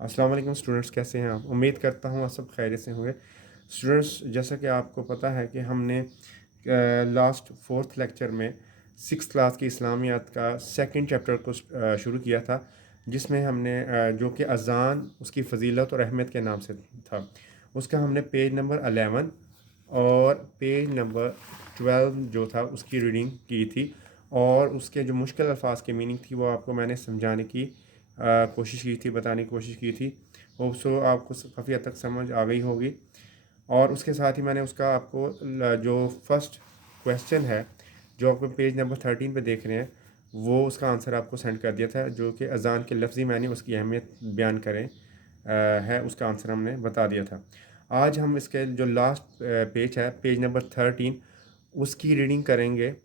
अस्सलाम वालेकुम स्टूडेंट्स, कैसे हैं आप? उम्मीद करता हूँ आप सब खैरियत से होंगे। स्टूडेंट्स, जैसा कि आपको पता है कि हमने लास्ट फोर्थ लेक्चर में सिक्स क्लास की इस्लामियात का सेकंड चैप्टर को शुरू किया था, जिसमें हमने जो कि अज़ान, उसकी फ़जीलत और अहमियत के नाम से था, उसका हमने पेज नंबर 11 और पेज नंबर 12 जो था उसकी रीडिंग की थी। और उसके जो मुश्किल अल्फाज की मीनिंग थी वो आपको मैंने समझाने की कोशिश की थी, बताने की कोशिश की थी। होप सो आपको काफ़ी हद तक समझ आ गई होगी। और उसके साथ ही मैंने उसका आपको जो फर्स्ट क्वेश्चन है, जो आपको पेज नंबर 13 पे देख रहे हैं, वो उसका आंसर आपको सेंड कर दिया था, जो कि अज़ान के लफ्ज़ी मानी उसकी अहमियत बयान करें है, उसका आंसर हमने बता दिया था। आज हम इसके जो लास्ट पेज है, पेज नंबर 13, उसकी रीडिंग करेंगे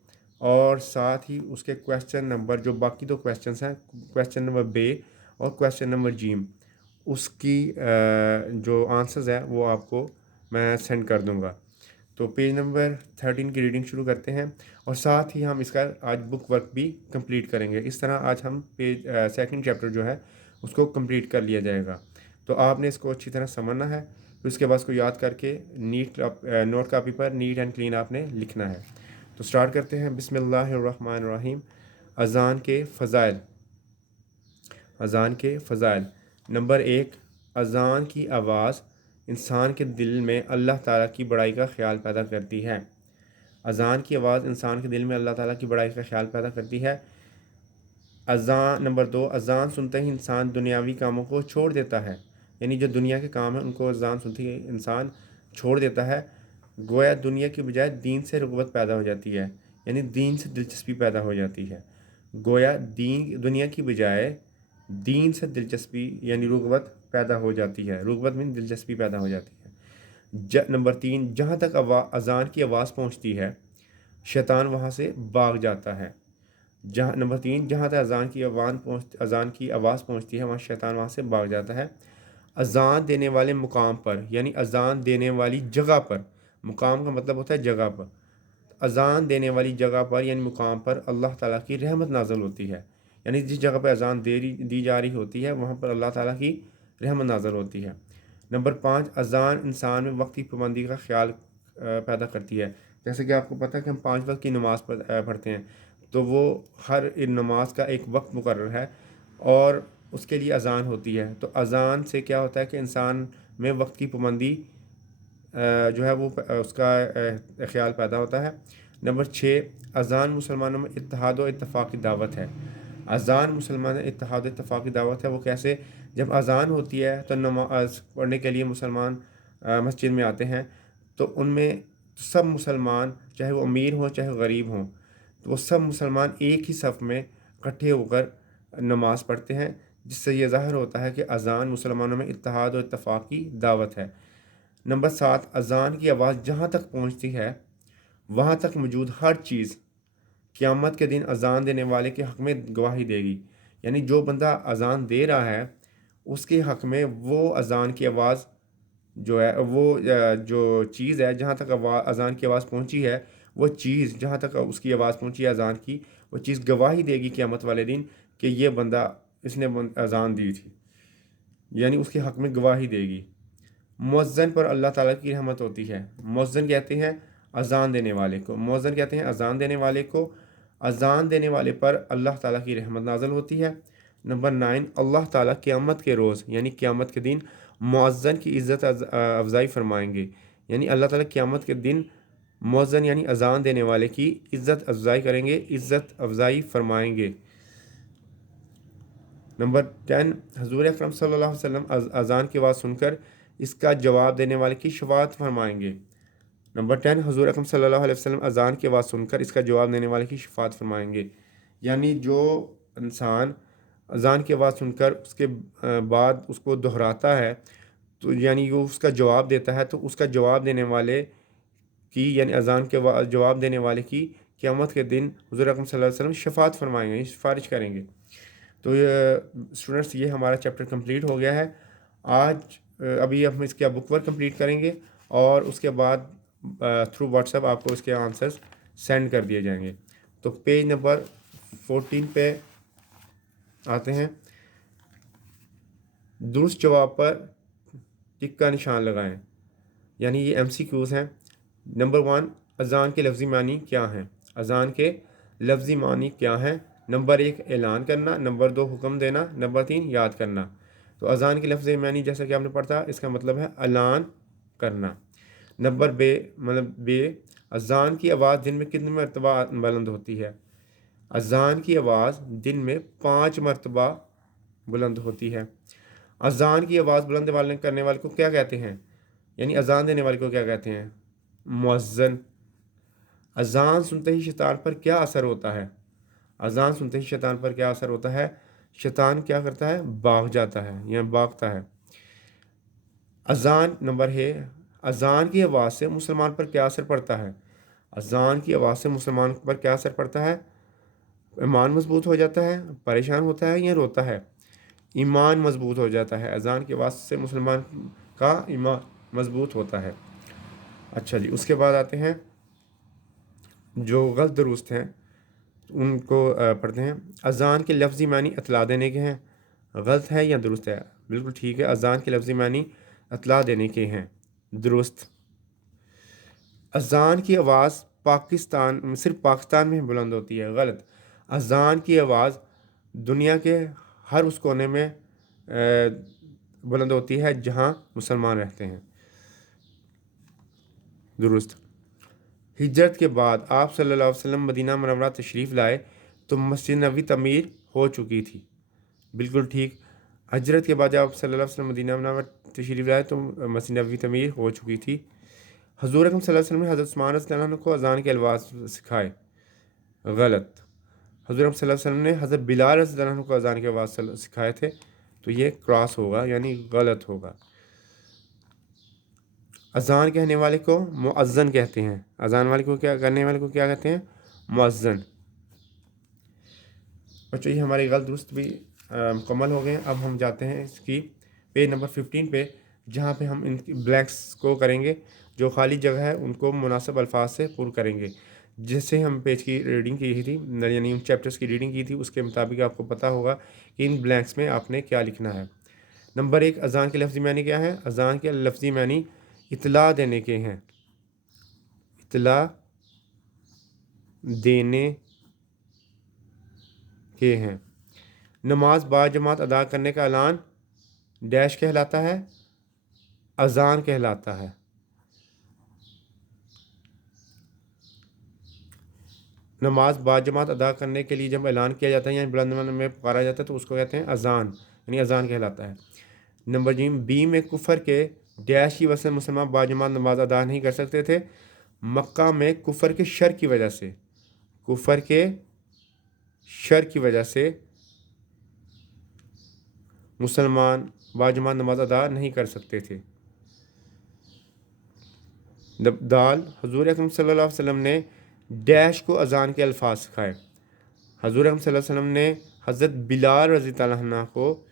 और साथ ही उसके क्वेश्चन नंबर, जो बाकी दो क्वेश्चंस हैं, क्वेश्चन नंबर बे और क्वेश्चन नंबर जीम, उसकी जो आंसर्स है वो आपको मैं सेंड कर दूंगा। तो पेज नंबर 13 की रीडिंग शुरू करते हैं और साथ ही हम इसका आज बुक वर्क भी कंप्लीट करेंगे। इस तरह आज हम पेज सेकंड चैप्टर जो है उसको कंप्लीट कर लिया जाएगा। तो आपने इसको अच्छी तरह समझना है, फिर उसके बाद इसको याद करके नीट नोट कापी पर नीट एंड क्लीन आपने लिखना है। तो स्टार्ट करते हैं। बिस्मिल्लाहिर्रहमानिर्रहीम। अज़ान के फ़ज़ाइल। अज़ान के फ़ज़ाइल। नंबर 1, अज़ान की आवाज़ इंसान के दिल में अल्लाह ताला की बड़ाई का ख्याल पैदा करती है। अज़ान की आवाज़ इंसान के दिल में अल्लाह ताला की बड़ाई का ख्याल पैदा करती है। अज़ान नंबर 2, अज़ान सुनते ही इंसान दुनियावी कामों को छोड़ देता है, यानी जो दुनिया के काम हैं उनको अज़ान सुनते ही इंसान छोड़ देता है। गोया दुनिया की बजाय दीन से रग़बत पैदा हो जाती है, यानी दीन से दिलचस्पी पैदा हो जाती है। गोया दुनिया की बजाय दीन से दिलचस्पी यानी रग़बत पैदा हो जाती है। रग़बत में दिलचस्पी पैदा हो जाती है। नंबर 3, जहाँ तक अज़ान की आवाज़ पहुँचती है शैतान वहाँ से भाग जाता है। नंबर 3, जहाँ तक अज़ान की आवाज़ पहुँचती है वहाँ शैतान वहाँ से भाग जाता है। अज़ान देने वाले मुकाम पर, यानी अज़ान देने वाली जगह पर, मुकाम का मतलब होता है जगह पर, अज़ान देने वाली जगह पर यानी मुकाम पर अल्लाह ताला की रहमत नाज़िल होती है। यानी जिस जगह पर अज़ान दी जा रही होती है वहाँ पर अल्लाह ताला की रहमत नाज़िल होती है। नंबर 5, अज़ान इंसान में वक्त की पाबंदी का ख्याल पैदा करती है। जैसे कि आपको पता है कि हम 5 वक्त की नमाज़ पढ़ते हैं, तो वो हर नमाज का एक वक्त मुकर्रर है और उसके लिए अज़ान होती है। तो अज़ान से क्या होता है कि इंसान में वक्त की पाबंदी जो है वो उसका ख्याल पैदा होता है। नंबर 6, अज़ान मुसलमानों में इत्तेहाद और इत्तफ़ाक़ की दावत है। अज़ान मुसलमान इत्तेहाद इत्तफ़ाक़ की दावत है। वो कैसे? जब अज़ान होती है तो नमाज़ पढ़ने के लिए मुसलमान मस्जिद में आते हैं, तो उनमें सब मुसलमान, चाहे वो अमीर हों चाहे गरीब हों, तो वो सब मुसलमान एक ही सफ़ में इकट्ठे होकर नमाज़ पढ़ते हैं, जिससे ये ज़ाहिर होता है कि अज़ान मुसलमानों में इत्तेहाद और इत्तफ़ाक़ की दावत है। नंबर 7, अज़ान की आवाज़ जहाँ तक पहुँचती है वहाँ तक मौजूद हर चीज़ क़यामत के दिन अज़ान देने वाले के हक़ में गवाही देगी। यानी जो बंदा अज़ान दे रहा है उसके हक़ में वो अज़ान की आवाज़ जो है, वो जो चीज़ है जहाँ तक अज़ान की आवाज़ पहुँची है, वो चीज़ जहाँ तक उसकी आवाज़ पहुँची है अज़ान की, वो चीज़ गवाही देगी क़यामत वाले दिन कि ये बंदा, इसने अज़ान दी थी, यानी उसके हक़ में गवाही देगी। मुअज़्ज़िन पर अल्लाह ताला की रहमत होती है। मुअज़्ज़िन कहते हैं अज़ान देने वाले को, मुअज़्ज़िन कहते हैं अज़ान देने वाले को। अज़ान देने वाले पर अल्लाह ताला की रहमत नाज़िल होती है। नंबर 9, अल्लाह ताला क़यामत के रोज़ यानी क़यामत के दिन मुअज़्ज़िन की इज़्ज़त अफ़ज़ाई फ़रमाएंगे। यानी अल्लाह ताला क़यामत के दिन मुअज़्ज़िन यानी अज़ान देने वाले की इज़्ज़त अफ़ज़ाई करेंगे, इज़्ज़त अफ़ज़ाई फ़रमाएंगे। नंबर 10, हज़ूर अकरम सल्लल्लाहु अलैहि वसल्लम अज़ान की आवाज़ सुनकर इसका जवाब देने वाले की शफ़ाअत फरमाएंगे। नंबर 10, हज़ूर अकरम सल्लल्लाहु अलैहि वसल्लम अज़ान की आवाज़ सुनकर इसका जवाब देने वाले की शफ़ाअत फरमाएंगे। यानी जो इंसान अज़ान की आवाज़ सुनकर उसके बाद उसको दोहराता है, तो यानी वो उसका जवाब देता है, तो उसका जवाब देने वाले की, यानी अज़ान के जवाब देने वाले की क़यामत के दिन हुज़ूर अकरम सल्लल्लाहु अलैहि वसल्लम शफ़ाअत फरमाएंगे, सिफारिश करेंगे। तो ये स्टूडेंट्स, ये हमारा चैप्टर कंप्लीट हो गया है आज। अभी हम इसका बुक वर्क कंप्लीट करेंगे और उसके बाद थ्रू व्हाट्सएप आपको इसके आंसर्स सेंड कर दिए जाएंगे। तो पेज नंबर 14 पे आते हैं। درست جواب پر ٹک کا نشان لگائیں، یعنی یہ MCQs ہیں۔ نمبر 1، اذان کے لفظی معنی کیا ہیں؟ اذان کے لفظی معنی کیا ہیں؟ نمبر 1 اعلان کرنا، نمبر 2 حکم دینا، نمبر 3 یاد کرنا۔ تو اذان کے لفظی معنی جیسا کہ آپ نے پڑھا، اس کا مطلب ہے اعلان کرنا۔ نمبر بے، اذان کی آواز دن میں کتنی مرتبہ بلند ہوتی ہے؟ اذان کی آواز دن میں 5 مرتبہ بلند ہوتی ہے۔ اذان کی آواز بلند کرنے والے کو کیا کہتے ہیں؟ یعنی اذان دینے والے کو کیا کہتے ہیں؟ مؤذن۔ اذان سنتے ہی شیطان پر کیا اثر ہوتا ہے؟ اذان سنتے ہی شیطان پر کیا اثر ہوتا ہے؟ شیطان کیا کرتا ہے؟ بھاگ جاتا ہے یا بھاگتا ہے۔ اذان نمبر ہے، اذان کی آواز سے مسلمان پر کیا اثر پڑتا ہے؟ اذان کی آواز سے مسلمان پر کیا اثر پڑتا ہے؟ ایمان مضبوط ہو جاتا ہے، پریشان ہوتا ہے یا روتا ہے؟ ایمان مضبوط ہو جاتا ہے۔ اذان کی آواز سے مسلمان کا ایمان مضبوط ہوتا ہے۔ اچھا جی، اس کے بعد آتے ہیں جو غلط درست ہیں ان کو پڑھتے ہیں۔ اذان کے لفظی معنی اطلاع دینے کے ہیں، غلط ہے یا درست ہے؟ بالکل ٹھیک ہے، اذان کے لفظی معنی اطلاع دینے کے ہیں، درست۔ اذان کی آواز صرف پاکستان میں بلند ہوتی ہے، غلط۔ اذان کی آواز دنیا کے ہر اس کونے میں بلند ہوتی ہے جہاں مسلمان رہتے ہیں، درست۔ ہجرت کے بعد آپ صلی اللہ علیہ وسلم مدینہ منورہ تشریف لائے تو مسجد نبوی تعمیر ہو چکی تھی، بالکل ٹھیک۔ ہجرت کے بعد جب آپ صلی اللہ علیہ وسلم مدینہ منورہ تشریف لائے تو مسجد نبوی تعمیر ہو چکی تھی۔ حضور اکرم صلی اللہ علیہ وسلم نے حضرت عثمان رضی اللہ عنہ کو اذان کے الفاظ سکھائے، غلط۔ حضور اکرم صلی اللہ علیہ وسلم نے حضرت بلال رضی اللہ عنہ کو اذان کے الفاظ سکھائے تھے، تو یہ کراس ہوگا یعنی غلط ہوگا۔ اذان کہنے والے کو مؤذن کہتے ہیں، اذان والے کو کیا کرنے والے کو کیا کہتے ہیں؟ مؤذن۔ بچوں یہ ہمارے غلط درست بھی مکمل ہو گئے ہیں۔ اب ہم جاتے ہیں اس کی پیج نمبر 15 پہ، جہاں پہ ہم ان کی بلینکس کو کریں گے، جو خالی جگہ ہے ان کو مناسب الفاظ سے پر کریں گے۔ جیسے ہم پیج کی ریڈنگ کی تھی، یعنی ان چیپٹرز کی ریڈنگ کی تھی، اس کے مطابق آپ کو پتہ ہوگا کہ ان بلینکس میں آپ نے کیا لکھنا ہے۔ نمبر 1، اذان کے لفظی معنی کیا ہے؟ اذان کے لفظی معنی اطلاع دینے کے ہیں، اطلاع دینے کے ہیں۔ نماز باجماعت ادا کرنے کا اعلان ڈیش کہلاتا ہے؟ اذان کہلاتا ہے۔ نماز باجماعت ادا کرنے کے لیے جب اعلان کیا جاتا ہے یعنی بلند میں پکارا جاتا ہے تو اس کو کہتے ہیں اذان، یعنی اذان کہلاتا ہے۔ نمبر بی میں کفر کے ڈیش کی وجہ سے مسلمان باجماعت نماز ادا نہیں کر سکتے تھے؟ مکہ میں کفر کے شر کی وجہ سے، کفر کے شر کی وجہ سے مسلمان باجماعت نماز ادا نہیں کر سکتے تھے۔ دال، حضور اکرم صلی اللہ علیہ وسلم نے ڈیش کو اذان کے الفاظ سکھائے؟ حضور اکرم صلی اللہ علیہ وسلم نے حضرت بلال رضی اللہ عنہ کو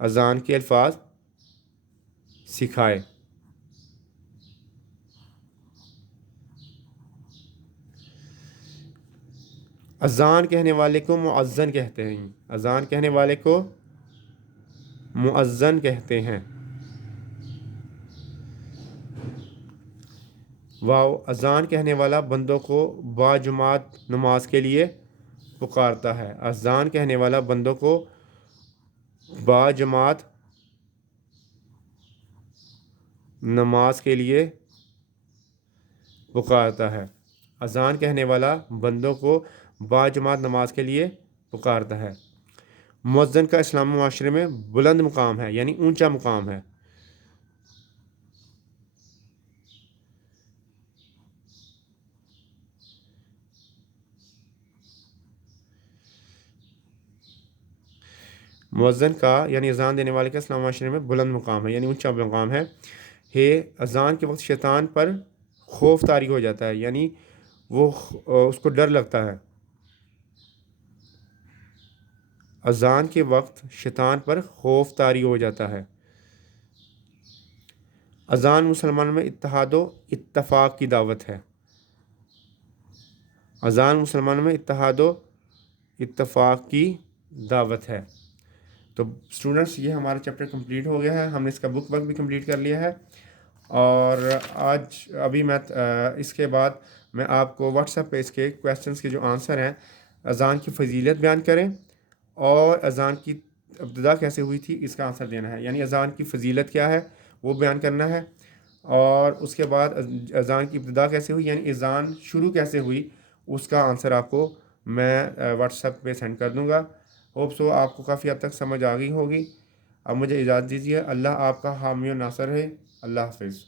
اذان کے الفاظ سکھائے۔ اذان کہنے والے کو مؤذن کہتے ہیں، اذان کہنے والے کو مؤذن کہتے ہیں۔ واو، اذان کہنے والا بندوں کو باجماعت نماز کے لیے پکارتا ہے، اذان کہنے والا بندوں کو باجماعت نماز کے لیے پکارتا ہے، اذان کہنے والا بندوں کو باجماعت نماز کے لیے پکارتا ہے۔ مؤذن کا اسلامی معاشرے میں بلند مقام ہے، یعنی اونچا مقام ہے۔ مؤذن کا یعنی اذان دینے والے کا اسلامی معاشرے میں بلند مقام ہے، یعنی اونچا مقام ہے۔ اذان کے وقت شیطان پر خوف طاری ہو جاتا ہے، یعنی وہ اس کو ڈر لگتا ہے۔ اذان کے وقت شیطان پر خوف طاری ہو جاتا ہے۔ اذان مسلمانوں میں اتحاد و اتفاق کی دعوت ہے، اذان مسلمانوں میں اتحاد و اتفاق کی دعوت ہے۔ تو اسٹوڈنٹس یہ ہمارا چیپٹر کمپلیٹ ہو گیا ہے، ہم نے اس کا بک ورک بھی کمپلیٹ کر لیا ہے. اور آج ابھی میں اس کے بعد میں آپ کو واٹس ایپ پہ اس کے کویسچنس کے جو آنسر ہیں، اذان کی فضیلت بیان کریں اور اذان کی ابتدا کیسے ہوئی تھی اس کا آنسر دینا ہے. یعنی اذان کی فضیلت کیا ہے وہ بیان کرنا ہے، اور اس کے بعد اذان کی ابتدا کیسے ہوئی یعنی اذان شروع کیسے ہوئی اس کا آنسر آپ کو میں واٹس ایپ پہ سینڈ کر دوں گا. ہوپ سو آپ کو کافی حد تک سمجھ آ گئی ہوگی. اب مجھے اجازت دیجیے. اللہ آپ کا حامی و ناصر ہے. اللہ حافظ.